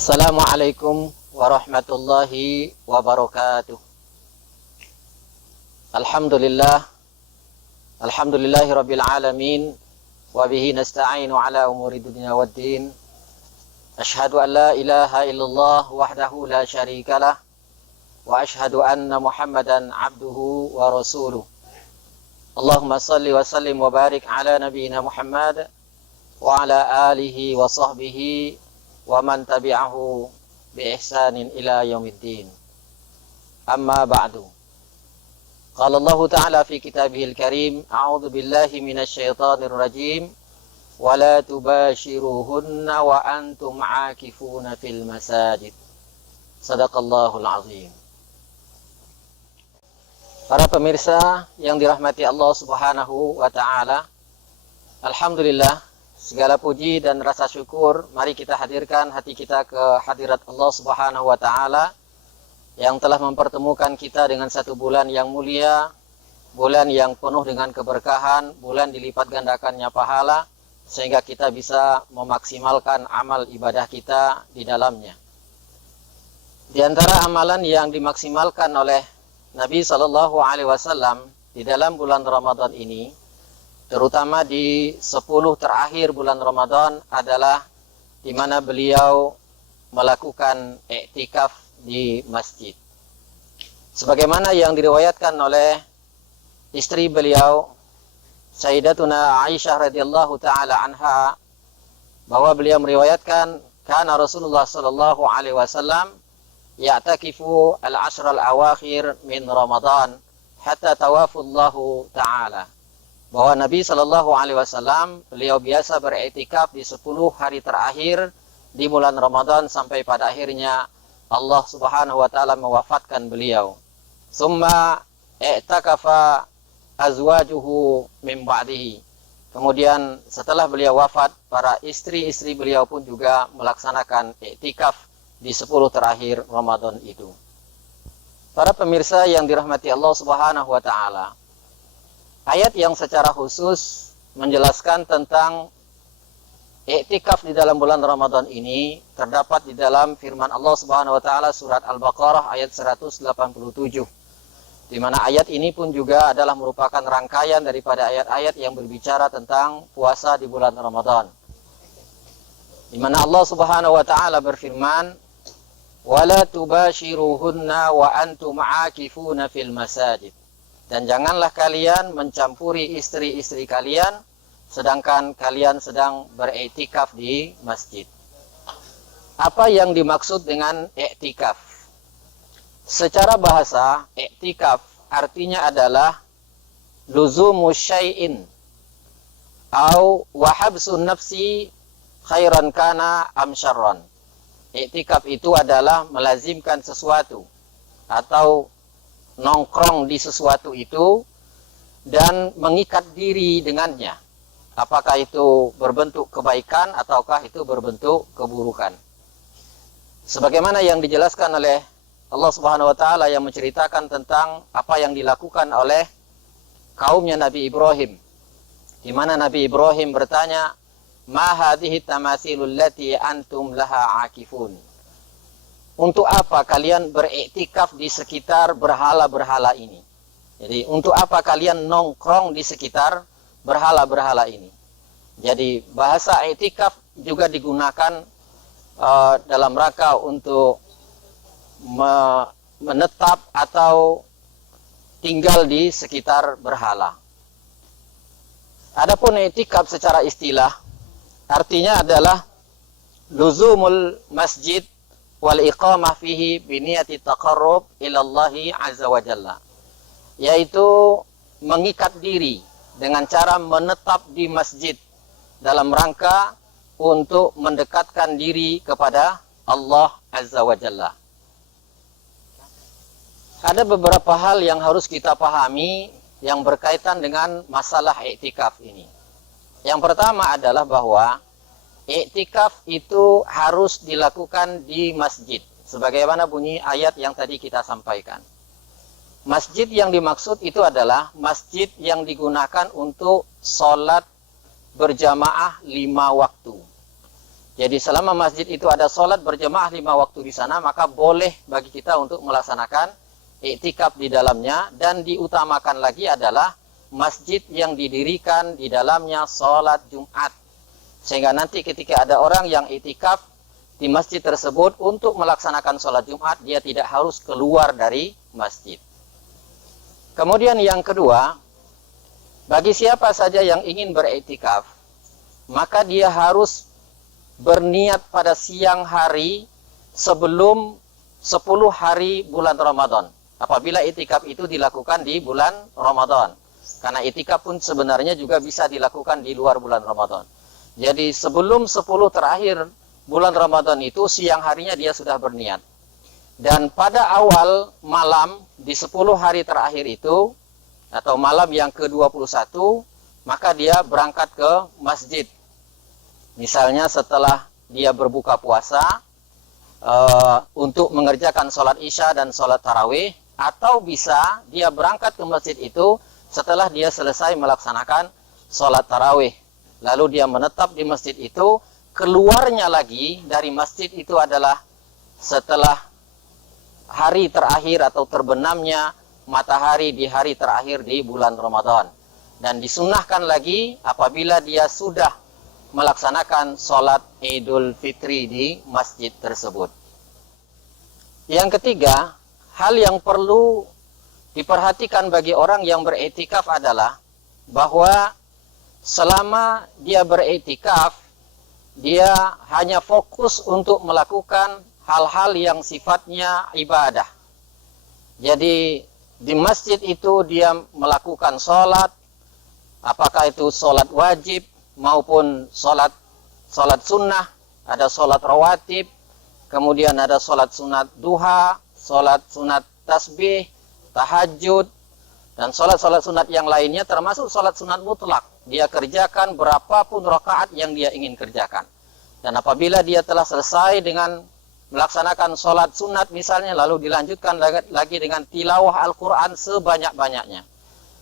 Assalamualaikum warahmatullahi wabarakatuh. Alhamdulillah, alhamdulillahi rabbil alamin, wa bihi nasta'inu ala umuri dunya waddin. Ashhadu an la ilaha illallah wahdahu la syarikalah, wa ashhadu anna Muhammadan abduhu wa rasuluh. Allahumma salli wa sallim wa barik ala nabiyyina Muhammad wa ala alihi wa sahbihi wa man tabi'ahu bi ihsanin ila yaumiddin. Amma ba'du. Qala Allah Ta'ala fi kitabihil karim, a'udzu billahi minasy syaithanir rajim, wa la tubashiruhunna wa antum 'akifuna fil masajid. Shadaqallahul azim. Para pemirsa yang dirahmati Allah Subhanahu wa taala, alhamdulillah, segala puji dan rasa syukur mari kita hadirkan hati kita ke hadirat Allah Subhanahu wa taala yang telah mempertemukan kita dengan satu bulan yang mulia, bulan yang penuh dengan keberkahan, bulan dilipat gandakannya pahala sehingga kita bisa memaksimalkan amal ibadah kita di dalamnya. Di antara amalan yang dimaksimalkan oleh Nabi Shallallahu Alaihi Wasallam di dalam bulan Ramadan ini, terutama di 10 terakhir bulan Ramadan, adalah di mana beliau melakukan iktikaf di masjid. Sebagaimana yang diriwayatkan oleh istri beliau, Sayyidatuna Aisyah radhiyallahu taala anha, bahwa beliau meriwayatkan kana Rasulullah sallallahu alaihi wasallam ya'takifu al-ashr al-awakhir min Ramadan hatta tawafallahu taala. Bahwa Nabi Shallallahu Alaihi Wasallam beliau biasa beriktikaf di 10 hari terakhir di bulan Ramadan sampai pada akhirnya Allah Subhanahu Wa Taala mewafatkan beliau. Summa i'takafa azwajuhu min ba'dihi. Kemudian setelah beliau wafat, para istri-istri beliau pun juga melaksanakan iktikaf di 10 terakhir Ramadan itu. Para pemirsa yang dirahmati Allah Subhanahu Wa Taala, ayat yang secara khusus menjelaskan tentang iktikaf di dalam bulan Ramadan ini terdapat di dalam firman Allah Subhanahu wa taala surat Al-Baqarah ayat 187. Di mana ayat ini pun juga adalah merupakan rangkaian daripada ayat-ayat yang berbicara tentang puasa di bulan Ramadan. Di mana Allah Subhanahu wa taala berfirman, "Wala tubashiruhunna wa antum 'akifuna fil masajid." Dan janganlah kalian mencampuri istri-istri kalian sedangkan kalian sedang beriktikaf di masjid. Apa yang dimaksud dengan iktikaf? Secara bahasa, iktikaf artinya adalah luzumu syai'in au wahabsun nafsi khairan kana am syarran. Iktikaf itu adalah melazimkan sesuatu atau nongkrong di sesuatu itu dan mengikat diri dengannya. Apakah itu berbentuk kebaikan ataukah itu berbentuk keburukan. Sebagaimana yang dijelaskan oleh Allah Subhanahu wa taala yang menceritakan tentang apa yang dilakukan oleh kaumnya Nabi Ibrahim. Di mana Nabi Ibrahim bertanya, "Ma hadhihi tamasilul lati antum laha akifun?" Untuk apa kalian beriktikaf di sekitar berhala-berhala ini? Jadi, untuk apa kalian nongkrong di sekitar berhala-berhala ini? Jadi, bahasa iktikaf juga digunakan dalam rangka untuk menetap atau tinggal di sekitar berhala. Adapun iktikaf secara istilah, artinya adalah luzumul masjid wal iqamah fihi biniyati taqarrub ilallahi azza wa jalla, yaitu mengikat diri dengan cara menetap di masjid dalam rangka untuk mendekatkan diri kepada Allah azza wa jalla. Ada beberapa hal yang harus kita pahami yang berkaitan dengan masalah iktikaf ini. Yang pertama adalah bahwa iktikaf itu harus dilakukan di masjid, sebagaimana bunyi ayat yang tadi kita sampaikan. Masjid yang dimaksud itu adalah masjid yang digunakan untuk sholat berjamaah 5 waktu. Jadi selama masjid itu ada sholat berjemaah 5 waktu di sana, maka boleh bagi kita untuk melaksanakan iktikaf di dalamnya. Dan diutamakan lagi adalah masjid yang didirikan di dalamnya sholat Jumat. Sehingga nanti ketika ada orang yang iktikaf di masjid tersebut untuk melaksanakan sholat Jumat, dia tidak harus keluar dari masjid. Kemudian yang kedua, bagi siapa saja yang ingin beriktikaf, maka dia harus berniat pada siang hari sebelum 10 hari bulan Ramadan. Apabila iktikaf itu dilakukan di bulan Ramadan. Karena iktikaf pun sebenarnya juga bisa dilakukan di luar bulan Ramadan. Jadi sebelum 10 terakhir bulan Ramadan itu, siang harinya dia sudah berniat. Dan pada awal malam di 10 hari terakhir itu, atau malam yang ke-21, maka dia berangkat ke masjid. Misalnya setelah dia berbuka puasa untuk mengerjakan sholat isya dan sholat tarawih, atau bisa dia berangkat ke masjid itu setelah dia selesai melaksanakan sholat tarawih. Lalu dia menetap di masjid itu, keluarnya lagi dari masjid itu adalah setelah hari terakhir atau terbenamnya matahari di hari terakhir di bulan Ramadan. Dan disunnahkan lagi apabila dia sudah melaksanakan sholat Idul Fitri di masjid tersebut. Yang ketiga, hal yang perlu diperhatikan bagi orang yang beriktikaf adalah bahwa selama dia beriktikaf, dia hanya fokus untuk melakukan hal-hal yang sifatnya ibadah. Jadi di masjid itu dia melakukan sholat, apakah itu sholat wajib maupun sholat sunnah, ada sholat rawatib, kemudian ada sholat sunat duha, sholat sunat tasbih, tahajud, dan sholat-sholat sunat yang lainnya, termasuk sholat sunat mutlak. Dia kerjakan berapapun rakaat yang dia ingin kerjakan. Dan apabila dia telah selesai dengan melaksanakan sholat sunat misalnya, lalu dilanjutkan lagi dengan tilawah Al-Quran sebanyak-banyaknya.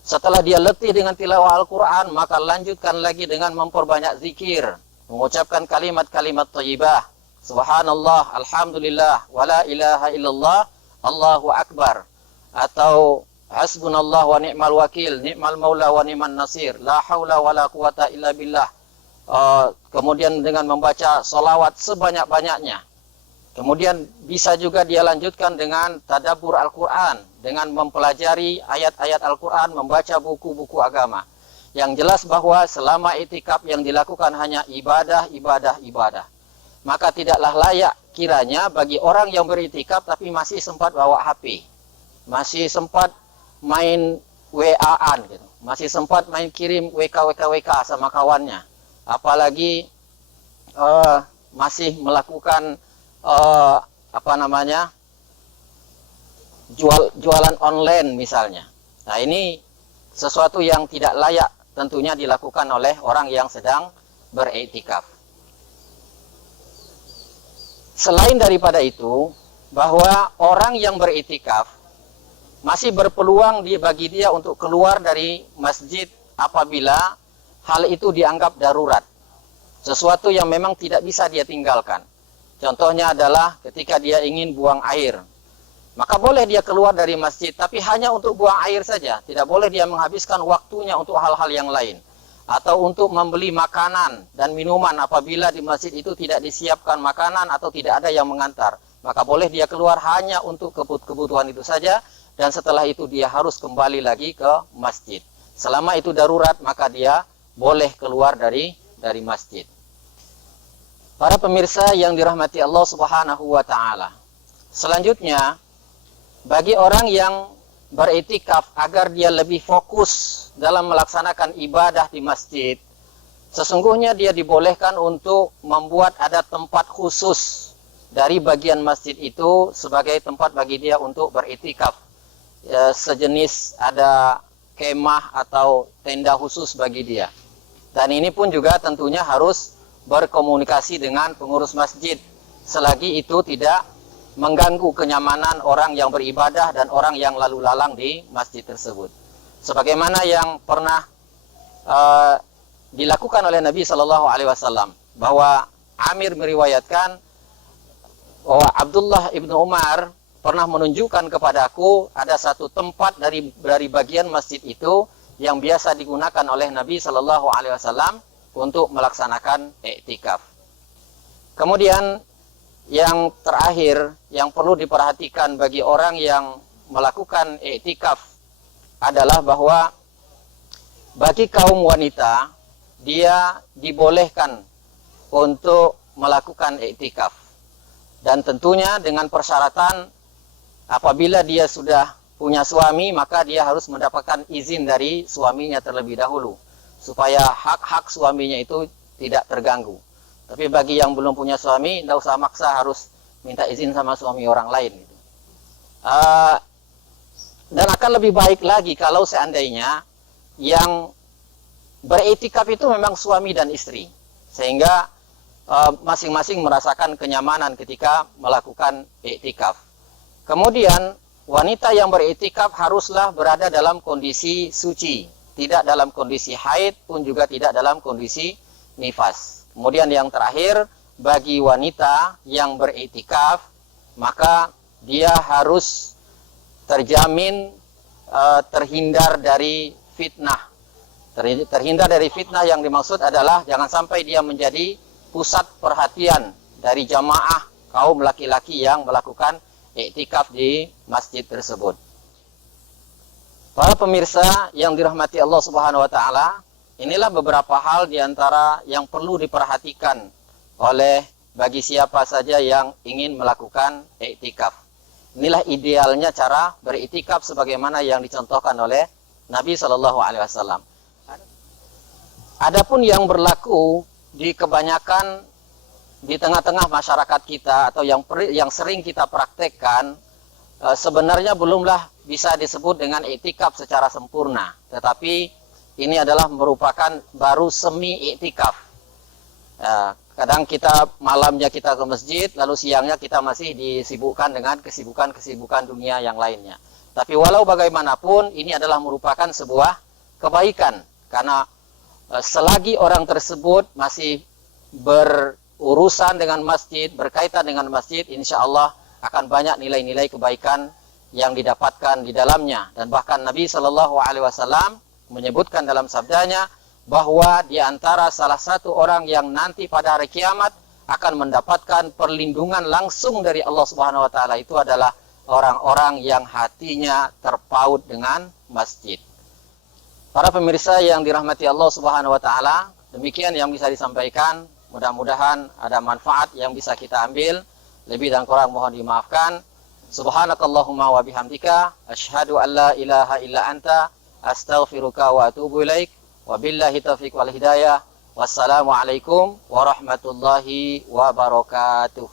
Setelah dia letih dengan tilawah Al-Quran, maka lanjutkan lagi dengan memperbanyak zikir, mengucapkan kalimat-kalimat thayyibah, subhanallah, alhamdulillah, wala ilaha illallah, Allahu akbar, atau hasbunallah wa ni'mal wakil, ni'mal maula wa ni'man nasir, la haula wa la quwata illa billah. Kemudian dengan membaca salawat sebanyak-banyaknya. Kemudian bisa juga dia lanjutkan dengan tadabbur Al-Quran, dengan mempelajari ayat-ayat Al-Quran, membaca buku-buku agama. Yang jelas bahwa selama iktikaf yang dilakukan hanya ibadah, ibadah, ibadah. Maka tidaklah layak kiranya bagi orang yang beriktikaf tapi masih sempat bawa HP, masih sempat main WA-an gitu, masih sempat main kirim WK sama kawannya, apalagi masih melakukan jualan online misalnya. Nah, ini sesuatu yang tidak layak tentunya dilakukan oleh orang yang sedang beriktikaf. Selain daripada itu, bahwa orang yang beriktikaf masih berpeluang bagi dia untuk keluar dari masjid apabila hal itu dianggap darurat, sesuatu yang memang tidak bisa dia tinggalkan. Contohnya adalah ketika dia ingin buang air, maka boleh dia keluar dari masjid, tapi hanya untuk buang air saja. Tidak boleh dia menghabiskan waktunya untuk hal-hal yang lain. Atau untuk membeli makanan dan minuman apabila di masjid itu tidak disiapkan makanan atau tidak ada yang mengantar. Maka boleh dia keluar hanya untuk kebutuhan itu saja, dan setelah itu dia harus kembali lagi ke masjid. Selama itu darurat, maka dia boleh keluar dari masjid. Para pemirsa yang dirahmati Allah Subhanahu wa taala. Selanjutnya, bagi orang yang beriktikaf agar dia lebih fokus dalam melaksanakan ibadah di masjid, sesungguhnya dia dibolehkan untuk membuat ada tempat khusus dari bagian masjid itu sebagai tempat bagi dia untuk beriktikaf. Sejenis ada kemah atau tenda khusus bagi dia. Dan ini pun juga tentunya harus berkomunikasi dengan pengurus masjid selagi itu tidak mengganggu kenyamanan orang yang beribadah dan orang yang lalu lalang di masjid tersebut. Sebagaimana yang pernah dilakukan oleh Nabi Shallallahu Alaihi Wasallam, bahwa Amir meriwayatkan bahwa Abdullah ibnu Umar pernah menunjukkan kepadaku ada satu tempat dari bagian masjid itu yang biasa digunakan oleh Nabi Shallallahu Alaihi Wasallam untuk melaksanakan iktikaf. Kemudian yang terakhir yang perlu diperhatikan bagi orang yang melakukan iktikaf adalah bahwa bagi kaum wanita dia dibolehkan untuk melakukan iktikaf, dan tentunya dengan persyaratan apabila dia sudah punya suami maka dia harus mendapatkan izin dari suaminya terlebih dahulu supaya hak-hak suaminya itu tidak terganggu. Tapi bagi yang belum punya suami, tidak usah maksa harus minta izin sama suami orang lain. Dan akan lebih baik lagi kalau seandainya yang beriktikaf itu memang suami dan istri, sehingga masing-masing merasakan kenyamanan ketika melakukan iktikaf. Kemudian wanita yang beriktikaf haruslah berada dalam kondisi suci, tidak dalam kondisi haid pun juga tidak dalam kondisi nifas. Kemudian yang terakhir, bagi wanita yang beriktikaf maka dia harus terjamin terhindar dari fitnah. Terhindar dari fitnah yang dimaksud adalah jangan sampai dia menjadi pusat perhatian dari jamaah kaum laki-laki yang melakukan iktikaf di masjid tersebut. Para pemirsa yang dirahmati Allah Subhanahu wa taala, inilah beberapa hal di antara yang perlu diperhatikan oleh bagi siapa saja yang ingin melakukan iktikaf. Inilah idealnya cara beriktikaf sebagaimana yang dicontohkan oleh Nabi Shallallahu Alaihi Wasallam. Adapun yang berlaku di kebanyakan di tengah-tengah masyarakat kita atau yang sering kita praktekkan, sebenarnya belumlah bisa disebut dengan iktikaf secara sempurna, tetapi ini adalah merupakan baru semi iktikaf. Kadang kita malamnya kita ke masjid, lalu siangnya kita masih disibukkan dengan kesibukan-kesibukan dunia yang lainnya. Tapi walau bagaimanapun ini adalah merupakan sebuah kebaikan, karena selagi orang tersebut masih berurusan dengan masjid, berkaitan dengan masjid, insya Allah akan banyak nilai-nilai kebaikan yang didapatkan di dalamnya. Dan bahkan Nabi Shallallahu Alaihi Wasallam menyebutkan dalam sabdanya bahwa di antara salah satu orang yang nanti pada hari kiamat akan mendapatkan perlindungan langsung dari Allah Subhanahu Wa Taala itu adalah orang-orang yang hatinya terpaut dengan masjid. Para pemirsa yang dirahmati Allah Subhanahu Wa Taala, demikian yang bisa disampaikan. Mudah-mudahan ada manfaat yang bisa kita ambil. Lebih dan kurang mohon dimaafkan. Subhanakallahumma wa bihamdika asyhadu an la ilaha illa anta astaghfiruka wa atubu ilaik. Wabillahi taufiq wal hidayah. Wassalamualaikum warahmatullahi wabarakatuh.